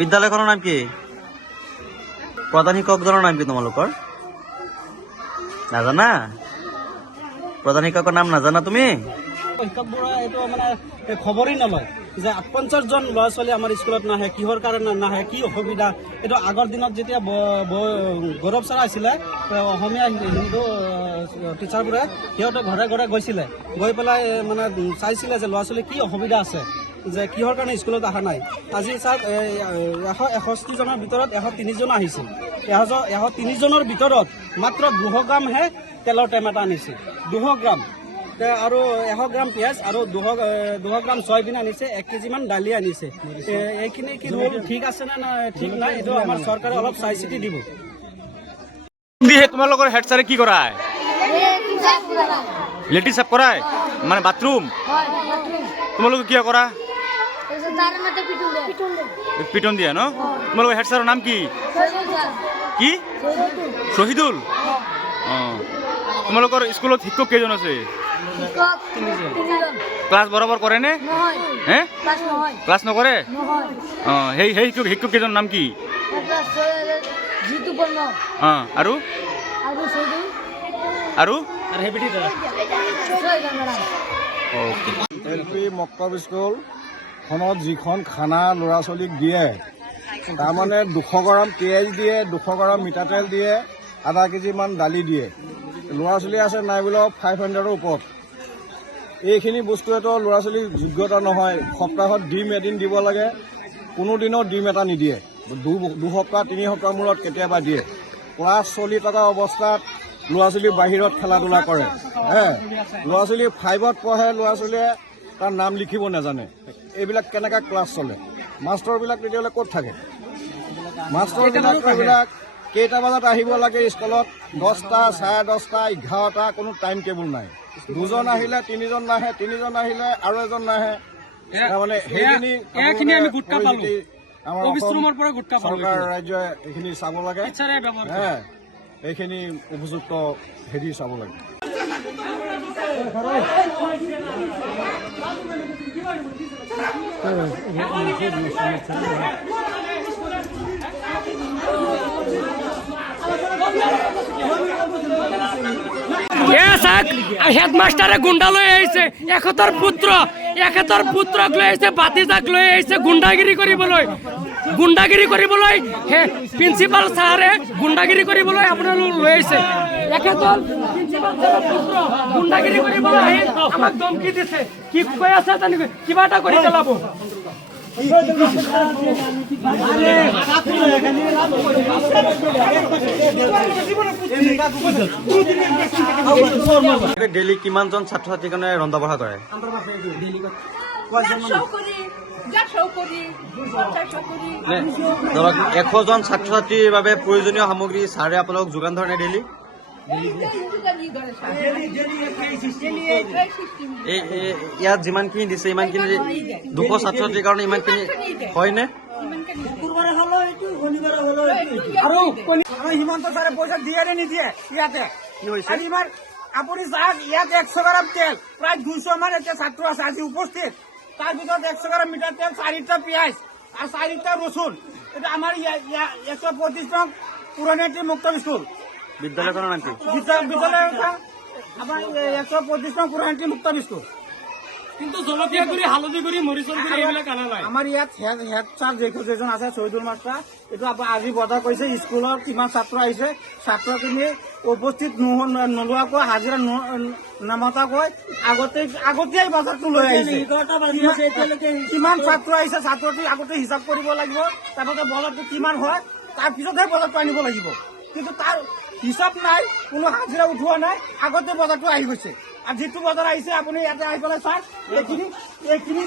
বিদ্যালয়খনৰ নাম কি? প্ৰধান শিক্ষকজনৰ নাম কি তোমালোকৰ? নাজানা? প্ৰধান শিক্ষকৰ নাম নাজানা তুমি? শিক্ষকবোৰে এইটো মানে খবৰেই নলয় যে 50 জন ল'ৰা ছোৱালী আমাৰ স্কুলত নাহে, কিহৰ কাৰণে নাহে, কি অসুবিধা। এইটো আগৰ দিনত যেতিয়া গৌৰৱ ছাৰ আছিলে, অসমীয়া হিন্দু টিচাৰবোৰে সিহঁতে ঘৰে ঘৰে গৈছিলে, গৈ পেলাই মানে চাইছিলে যে ল'ৰা ছোৱালী কি অসুবিধা আছে, যে কিহৰ কাৰণে স্কুলত অহা নাই। আজি ছাৰ 161 জনৰ ভিতৰত 103 জন আহিছিল। 103 জনৰ ভিতৰত মাত্ৰ 200 গ্ৰামহে তেলৰ টেম এটা আনিছে, 200 গ্ৰাম। আৰু 100 গ্ৰাম পিঁয়াজ আৰু 200 গ্ৰাম চয়াবিন আনিছে, 1 কেজি মান দালি আনিছে। এইখিনি কি হ'ল, ঠিক আছে না ঠিক নাই, এইটো আমাৰ চৰকাৰে অলপ চাই চিতি দিব। তোমালোকৰ হেড ছাৰে কি কৰায়? লেট্ৰিন সাফ কৰায়, মানে বাথৰুম। তোমালোকে কিয় কৰা? পিটন দিয়া ন? তোমালোকৰ হেড ছাৰৰ নাম কি? কি? শহীদুল। অঁ, তোমালোকৰ স্কুলত শিক্ষক কেইজন আছে? ক্লাছ বৰাবৰ কৰে নে? হ্যাঁ, ক্লাছ নকৰে? অঁ, সেই শিক্ষক কেইজনৰ নাম কি? অঁ, আৰু এল.পি. মক্তব স্কুলখনত যিখন খানা ল'ৰা ছোৱালীক দিয়ে, তাৰমানে 200 গ্ৰাম পিঁয়াজ দিয়ে, 200 গ্ৰাম মিঠাতেল দিয়ে, আধা কেজিমান দালি দিয়ে। ল'ৰা ছোৱালী আছে নাই বোলে 500ৰ ওপৰত। এইখিনি বস্তুৱেতো ল'ৰা ছোৱালীৰ যোগ্যতা নহয়। সপ্তাহত ডিম এদিন দিব লাগে, কোনোদিনো ডিম এটা নিদিয়ে। 2 সপ্তাহ 3 সপ্তাহ মূৰত কেতিয়াবা দিয়ে। ক্লাছ চলি থকা অৱস্থাত ল'ৰা ছোৱালী বাহিৰত খেলা ধূলা কৰে। ল'ৰা ছোৱালী 5ত পঢ়ে, ল'ৰা ছোৱালীয়ে তাৰ নাম লিখিব নাজানে। এইবিলাক কেনেকৈ ক্লাছ চলে? মাষ্টৰবিলাক তেতিয়াহ'লে ক'ত থাকে? মাষ্টৰবিলাক কেইটা বজাত আহিব লাগে স্কুলত? 10টা, 10:30, 11টা, কোনো টাইম টেবুল নাই। 2জন আহিলে 3জন নাহে, 3জন আহিলে আৰু এজন নাহে। তাৰমানে সেইখিনি আমি গুটকা পালো, চৰকাৰ ৰাজ্যই এইখিনি চাব লাগে। এইখিনি উপযুক্ত হেৰি চাব লাগে। হেডমাস্টাৰে গুন্ডা লৈ আহিছে, এখেতৰ পুত্ৰক লৈ আহিছে, বাতিজাক লৈ আহিছে গুণ্ডাগিৰি কৰিবলৈ প্ৰিন্সিপাল ছাৰে গুণ্ডাগিৰি কৰিবলৈ আপোনালোক লৈ আহিছে। এখেতৰ প্ৰিন্সিপাল ছাৰৰ পুত্ৰ গুণ্ডাগিৰি কৰিবলৈ আহি আমাক ধমকি দিছে। কি কৈ আছে জানি কিবা এটা কৰি পেলাব। ডেইলি কিমানজন ছাত্ৰ ছাত্ৰীৰ কাৰণে ৰন্ধা বঢ়া কৰে? 100জন ছাত্ৰ ছাত্ৰীৰ বাবে প্ৰয়োজনীয় সামগ্ৰী ছাৰে আপোনালোক যোগান ধৰে ডেইলি? ইয়াত যিমানখিনি দিছে ইমানখিনি 200 ছাত্ৰ ছাত্ৰীৰ কাৰণে ইমানখিনি হয়নে? আৰু হিমন্ত ছাৰে পইচা দিয়ে নে নিদিয়ে? ইয়াতে কি হৈছে আপুনি চাওক, ইয়াত 100 গ্ৰাম তেল, প্ৰায় 200 মান এতিয়া ছাত্ৰ আছে আজি উপস্থিত। তাৰ ভিতৰত 100 গ্ৰাম মিঠাৰ তেল, 4টা পিঁয়াজ আৰু 4টা ৰচুন। এইটো আমাৰ 125 নং পুৰণি মুক্ত স্কুল। বিদ্যালয়খনৰ নাম কি? বিদ্যালয় আমাৰ 125 নং পুৰণি মুক্ত স্কুল। কিন্তু জলকীয়া গুড়ি, হালধি গুড়ি, মৰিচৰ গুড়ি এইবিলাক আনা নাই। আমাৰ ইয়াত হেড ছাৰ যেজন আছে শহীদুল মাষ্টাৰ, এইটো আজি বজাৰ কৰিছে স্কুলত কিমান ছাত্ৰ আহিছে, ছাত্ৰখিনি উপস্থিত নোলোৱাকৈ, হাজিৰা নামতাকৈ আগতেই বজাৰটো লৈ আহিছে। কিমান ছাত্ৰ আহিছে, ছাত্ৰটো আগতে হিচাপ কৰিব লাগিব, তাৰপিছত বজাৰটো কিমান হয়, তাৰপিছতহে বজাৰটো আনিব লাগিব। কিন্তু তাৰ হিচাপ নাই, কোনো হাজিৰা উঠোৱা নাই, আগতে বজাৰটো আহি গৈছে। আৰু যিটো বজাৰ আহিছে আপুনি ইয়াতে আহি পেলাই চাওক, এইখিনি